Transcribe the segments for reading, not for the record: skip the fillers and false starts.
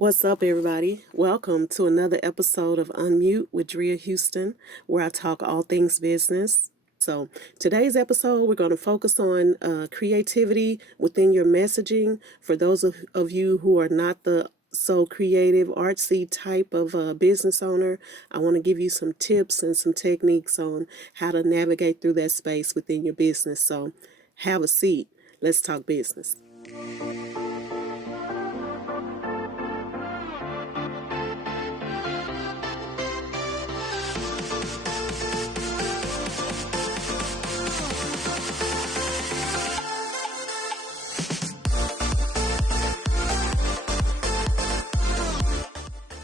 What's up, everybody? Welcome to another episode of Unmute with Drea Houston, where I talk all things business. So, today's episode, we're going to focus on creativity within your messaging. For those of you who are not the so creative, artsy type of business owner, I want to give you some tips and some techniques on how to navigate through that space within your business. So, have a seat. Let's talk business.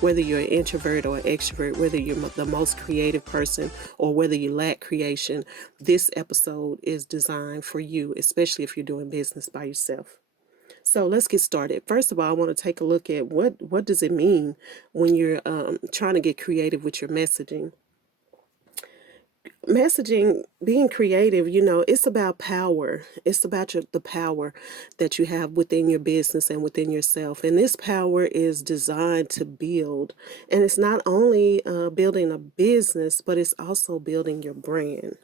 Whether you're an introvert or an extrovert, whether you're the most creative person or whether you lack creation, this episode is designed for you, especially if you're doing business by yourself. So let's get started. First of all, I want to take a look at what does it mean when you're trying to get creative with your messaging. Being creative, it's about power. It's about the power that you have within your business and within yourself. And this power is designed to build. And it's not only building a business, but it's also building your brand.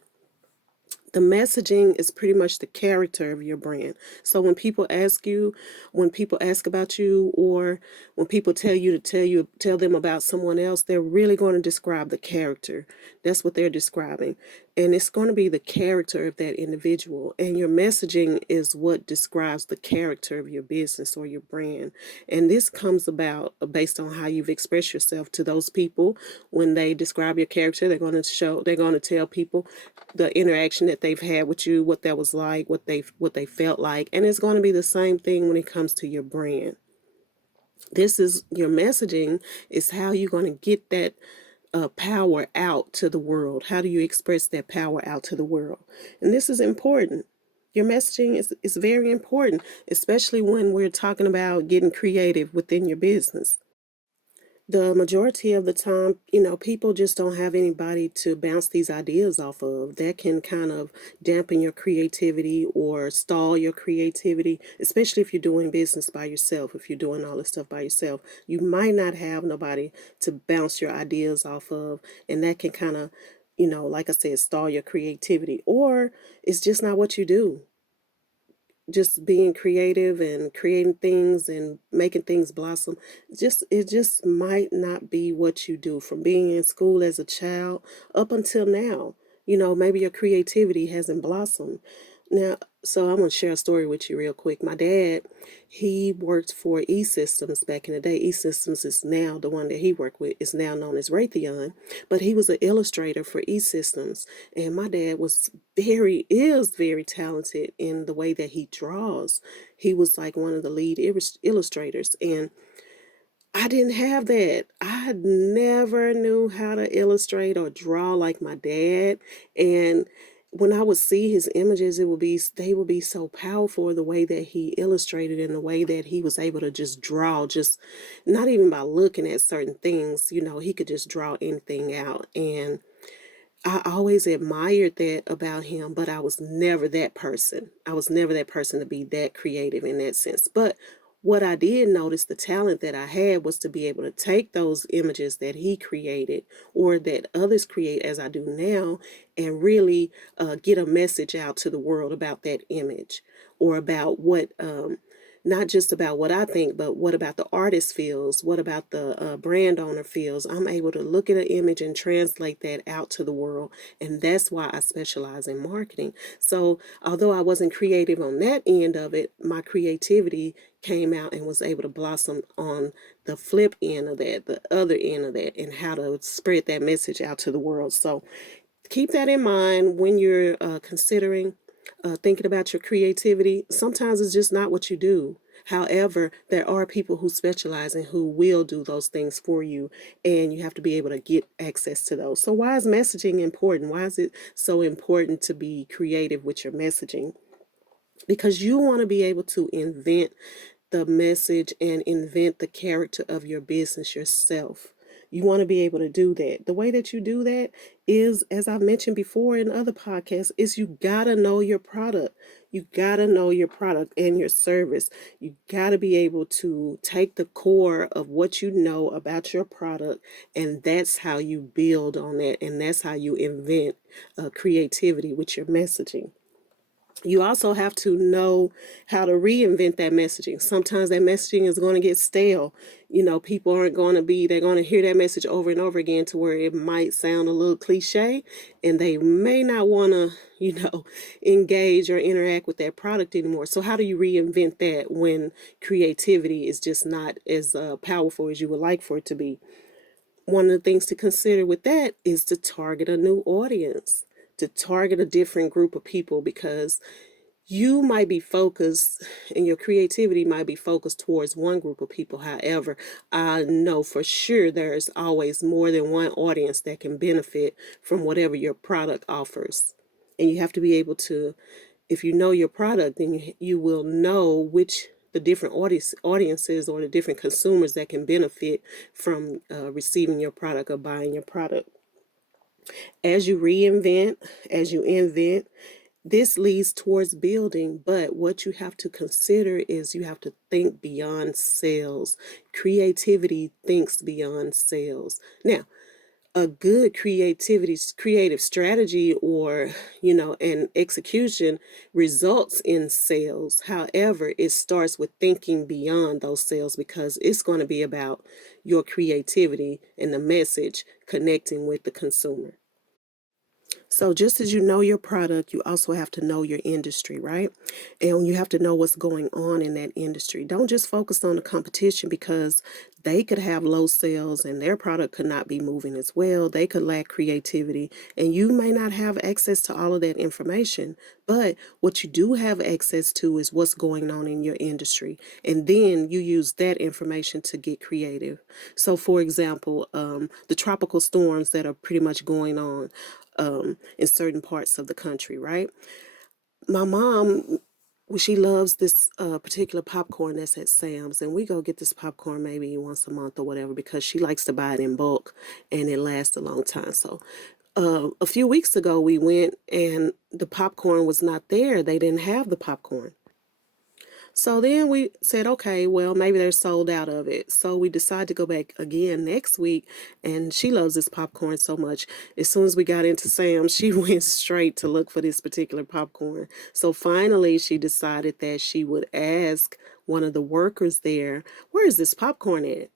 The messaging is pretty much the character of your brand. So when people ask about you, or when people tell them about someone else, they're really going to describe the character. That's what they're describing. And it's going to be the character of that individual. And your messaging is what describes the character of your business or your brand. And this comes about based on how you've expressed yourself to those people. When they describe your character, they're going to tell people the interaction that they've had with you, what that was like, what they felt like. And it's going to be the same thing when it comes to your brand. This is your messaging, is how you're going to get that power out to the world. How do you express that power out to the world? And this is important. Your messaging is very important, especially when we're talking about getting creative within your business. The majority of the time, people just don't have anybody to bounce these ideas off of. That can kind of dampen your creativity or stall your creativity, especially if you're doing business by yourself. If you're doing all this stuff by yourself, you might not have nobody to bounce your ideas off of, and that can kind of, like I said, stall your creativity, or it's just not what you do. Just being creative and creating things and making things blossom, it just might not be what you do. From being in school as a child up until now, maybe your creativity hasn't blossomed now. So I'm going to share a story with you real quick. My dad, he worked for E-Systems back in the day. E-Systems is now, the one that he worked with is now known as Raytheon, but he was an illustrator for E-Systems. And my dad is very talented in the way that he draws. He was like one of the lead illustrators. And I didn't have that. I never knew how to illustrate or draw like my dad. And when I would see his images, they would be so powerful, the way that he illustrated and the way that he was able to just draw, just not even by looking at certain things, he could just draw anything out. And I always admired that about him, but I was never that person. I was never that person to be that creative in that sense. But what I did notice, the talent that I had, was to be able to take those images that he created or that others create, as I do now, and really get a message out to the world about that image, or about what not just about what I think, but what about the artist feels, what about the brand owner feels. I'm able to look at an image and translate that out to the world, and that's why I specialize in marketing. So although I wasn't creative on that end of it, my creativity came out and was able to blossom on the flip end of that, the other end of that, and how to spread that message out to the world. So keep that in mind when you're considering thinking about your creativity. Sometimes it's just not what you do. However, there are people who specialize and who will do those things for you, and you have to be able to get access to those. So why is messaging important? Why is it so important to be creative with your messaging? Because you want to be able to invent the message and invent the character of your business yourself. You want to be able to do that. The way that you do that is, as I've mentioned before in other podcasts, is you gotta know your product. You gotta know your product and your service. You gotta be able to take the core of what you know about your product, and that's how you build on that, and that's how you invent creativity with your messaging. You also have to know how to reinvent that messaging. Sometimes that messaging is going to get stale. People aren't going to be, they're going to hear that message over and over again to where it might sound a little cliche, and they may not want to, engage or interact with that product anymore. So, how do you reinvent that when creativity is just not as powerful as you would like for it to be? One of the things to consider with that is to target a new audience, to target a different group of people, because you might be focused and your creativity might be focused towards one group of people. However, I know for sure there's always more than one audience that can benefit from whatever your product offers. And you have to be able to, if you know your product, then you will know which the different audiences or the different consumers that can benefit from receiving your product or buying your product. As you reinvent, as you invent, this leads towards building, but what you have to consider is you have to think beyond sales. Creativity thinks beyond sales. Now, a good creative strategy or, an execution results in sales. However, it starts with thinking beyond those sales, because it's going to be about your creativity and the message connecting with the consumer. So just as you know your product, you also have to know your industry, right? And you have to know what's going on in that industry. Don't just focus on the competition, because they could have low sales and their product could not be moving as well. They could lack creativity, and you may not have access to all of that information. But what you do have access to is what's going on in your industry. And then you use that information to get creative. So, for example, the tropical storms that are pretty much going on in certain parts of the country, right? My mom, well, she loves this particular popcorn that's at Sam's, and we go get this popcorn maybe once a month or whatever, because she likes to buy it in bulk and it lasts a long time. So a few weeks ago we went and the popcorn was not there. They didn't have the popcorn. So then we said, okay, well, maybe they're sold out of it. So we decided to go back again next week. And she loves this popcorn so much. As soon as we got into Sam's, she went straight to look for this particular popcorn. So finally, she decided that she would ask one of the workers there, where is this popcorn at?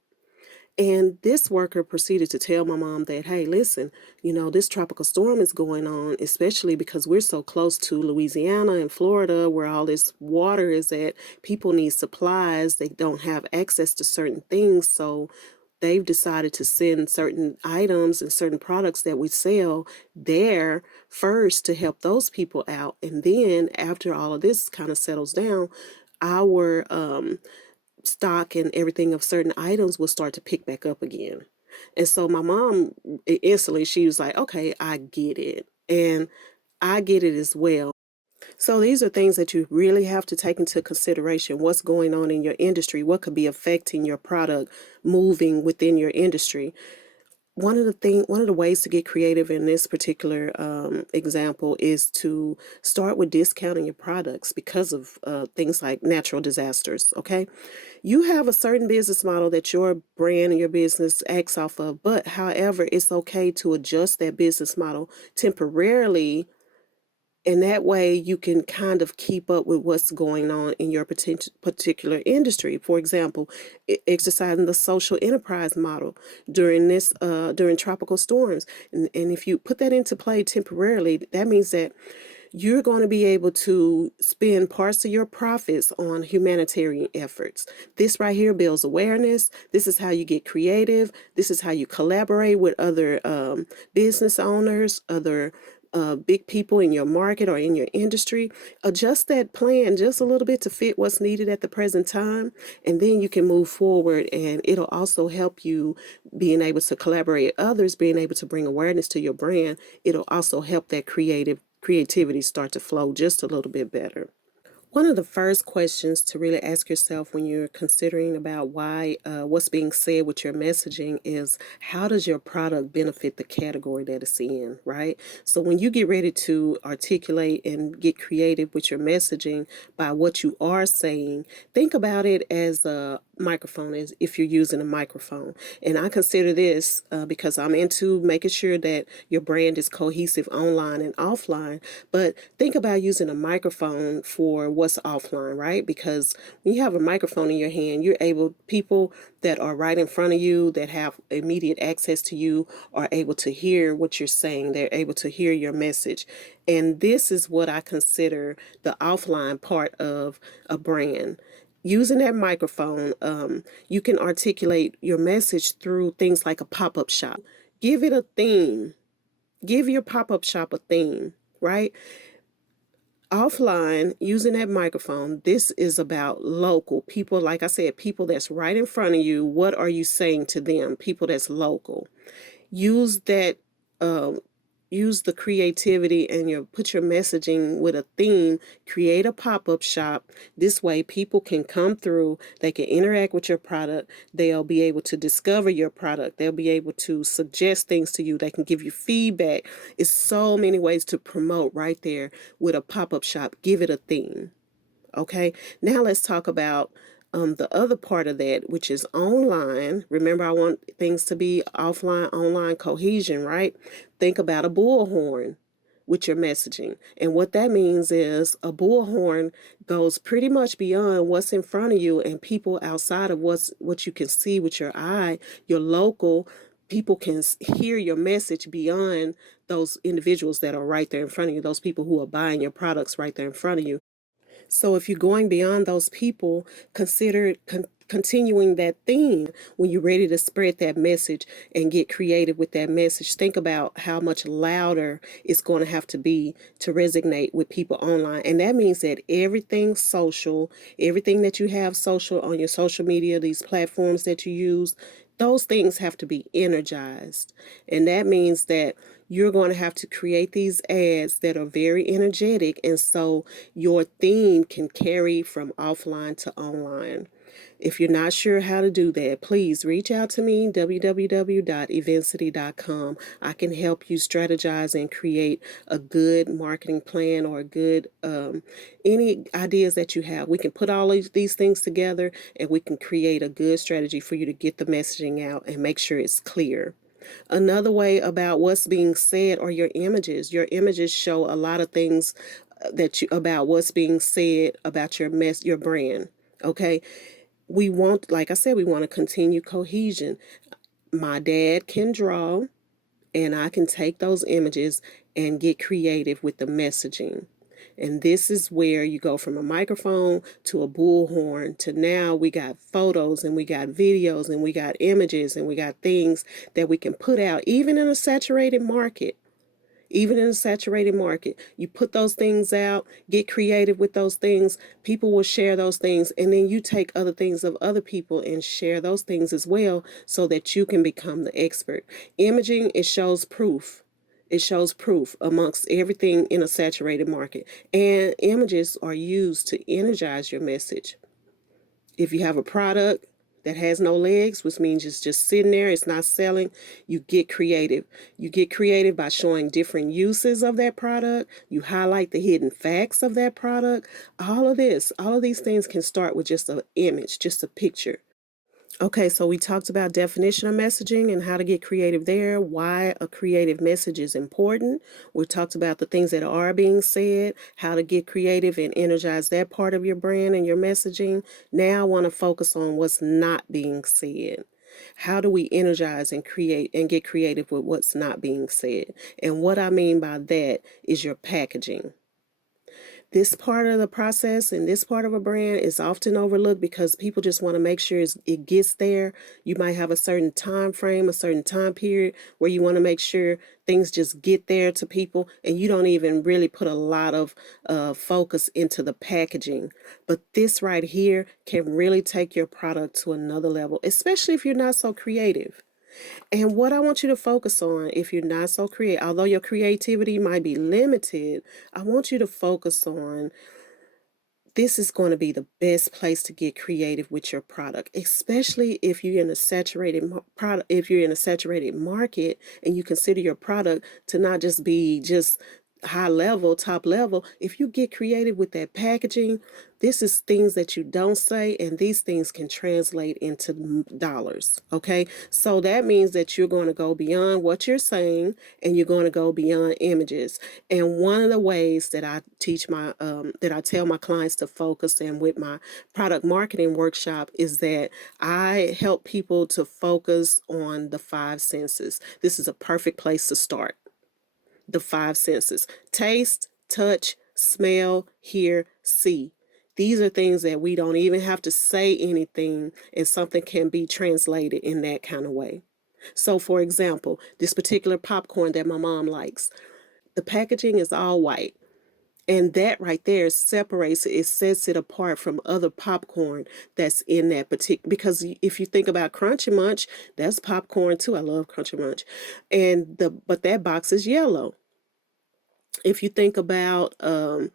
And this worker proceeded to tell my mom that, hey, listen, this tropical storm is going on, especially because we're so close to Louisiana and Florida where all this water is at. People need supplies. They don't have access to certain things. So they've decided to send certain items and certain products that we sell there first to help those people out. And then after all of this kind of settles down, our stock and everything of certain items will start to pick back up again. And so my mom instantly, she was like, okay, I get it. And I get it as well. So these are things that you really have to take into consideration. What's going on in your industry? What could be affecting your product moving within your industry? One of the ways to get creative in this particular example is to start with discounting your products because of things like natural disasters. Okay, you have a certain business model that your brand and your business acts off of, but however, it's okay to adjust that business model temporarily, and that way you can kind of keep up with what's going on in your particular industry. For example, exercising the social enterprise model during tropical storms. And if you put that into play temporarily, that means that you're going to be able to spend parts of your profits on humanitarian efforts. This right here builds awareness. This is how you get creative. This is how you collaborate with other business owners, other big people in your market or in your industry. Adjust that plan just a little bit to fit what's needed at the present time, and then you can move forward. And it'll also help you being able to collaborate with others, being able to bring awareness to your brand. It'll also help that creativity start to flow just a little bit better. One of the first questions to really ask yourself when you're considering about why what's being said with your messaging is how does your product benefit the category that it's in, right? So when you get ready to articulate and get creative with your messaging by what you are saying, think about it as a microphone, as if you're using a microphone. And I consider this because I'm into making sure that your brand is cohesive online and offline. But think about using a microphone for what's offline, right? Because when you have a microphone in your hand, you're able, people that are right in front of you that have immediate access to you are able to hear what you're saying. They're able to hear your message. And this is what I consider the offline part of a brand. Using that microphone, you can articulate your message through things like a pop-up shop. Give it a theme. Give your pop-up shop a theme, right? Offline, using that microphone, this is about local people. Like I said, people that's right in front of you. What are you saying to them? People that's local. Use that um, use the creativity and your put your messaging with a theme. Create a pop-up shop. This way people can come through, they can interact with your product, they'll be able to discover your product, they'll be able to suggest things to you, they can give you feedback. It's so many ways to promote right there with a pop-up shop. Give it a theme. Okay, now let's talk about the other part of that, which is online. Remember, I want things to be offline, online cohesion, right? Think about a bullhorn with your messaging. And what that means is a bullhorn goes pretty much beyond what's in front of you and people outside of what you can see with your eye, your local people can hear your message beyond those individuals that are right there in front of you, those people who are buying your products right there in front of you. So if you're going beyond those people, consider continuing that theme when you're ready to spread that message and get creative with that message. Think about how much louder it's going to have to be to resonate with people online. And that means that everything social, everything that you have social on your social media, these platforms that you use, those things have to be energized. And that means that you're going to have to create these ads that are very energetic. And so your theme can carry from offline to online. If you're not sure how to do that, please reach out to me, www.eventsity.com. I can help you strategize and create a good marketing plan or a good, any ideas that you have. We can put all of these things together and we can create a good strategy for you to get the messaging out and make sure it's clear. Another way about what's being said are your images. Your images show a lot of things that you about what's being said about your brand. Okay, we want, like I said, we want to continue cohesion. My dad can draw, and I can take those images and get creative with the messaging. And this is where you go from a microphone to a bullhorn to now we got photos and we got videos and we got images and we got things that we can put out, even in a saturated market. Even in a saturated market, you put those things out, get creative with those things, people will share those things, and then you take other things of other people and share those things as well so that you can become the expert. Imaging, it shows proof. It shows proof amongst everything in a saturated market. And images are used to energize your message. If you have a product that has no legs, which means it's just sitting there, it's not selling, you get creative. You get creative by showing different uses of that product. You highlight the hidden facts of that product. All of this, all of these things can start with just an image, just a picture. Okay, so we talked about definition of messaging and how to get creative there, why a creative message is important. We talked about the things that are being said, how to get creative and energize that part of your brand and your messaging. Now I want to focus on what's not being said. How do we energize and create and get creative with what's not being said? And what I mean by that is your packaging. This part of the process and this part of a brand is often overlooked because people just want to make sure it gets there. You might have a certain time frame, a certain time period where you want to make sure things just get there to people, and you don't even really put a lot of focus into the packaging. But this right here can really take your product to another level, especially if you're not so creative. And what I want you to focus on, if you're not so creative, although your creativity might be limited, I want you to focus on this is going to be the best place to get creative with your product, especially if you're in a saturated product, if you're in a saturated market and you consider your product to not just be just high level, top level. If you get creative with that packaging, this is things that you don't say, and these things can translate into dollars. Okay, so that means that you're going to go beyond what you're saying, and you're going to go beyond images. And one of the ways that I teach my that I tell my clients to focus, and with my product marketing workshop, is that I help people to focus on the five senses. This is a perfect place to start. The five senses: taste, touch, smell, hear, see. These are things that we don't even have to say anything, and something can be translated in that kind of way. So, for example, this particular popcorn that my mom likes, the packaging is all white. And that right there separates it, it sets it apart from other popcorn that's in that particular. Because if you think about Crunchy Munch, that's popcorn too. I love Crunchy Munch, but that box is yellow. If you think about Orville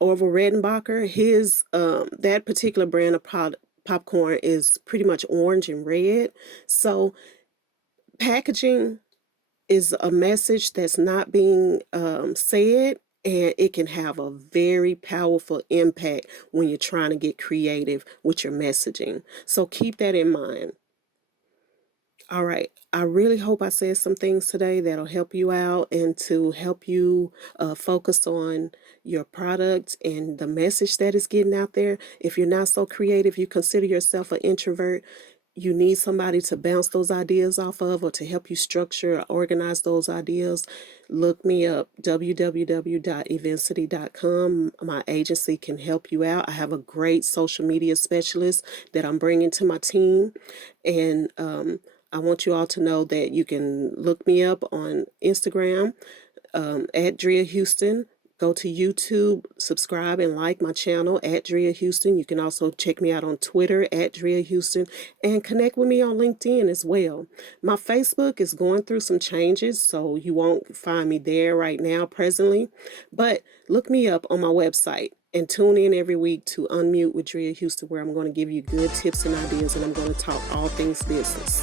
Redenbacher, his that particular brand of popcorn is pretty much orange and red. So packaging is a message that's not being said, and it can have a very powerful impact when you're trying to get creative with your messaging. So keep that in mind. All right. I really hope I said some things today that'll help you out and to help you focus on your product and the message that is getting out there. If you're not so creative, you consider yourself an introvert, you need somebody to bounce those ideas off of, or to help you structure or organize those ideas, look me up, www.evincity.com. My agency can help you out. I have a great social media specialist that I'm bringing to my team. And I want you all to know that you can look me up on Instagram at Drea Houston. Go to YouTube, subscribe and like my channel at Drea Houston. You can also check me out on Twitter at Drea Houston, and connect with me on LinkedIn as well. My Facebook is going through some changes, so you won't find me there right now presently, but look me up on my website and tune in every week to Unmute with Drea Houston, where I'm going to give you good tips and ideas, and I'm going to talk all things business.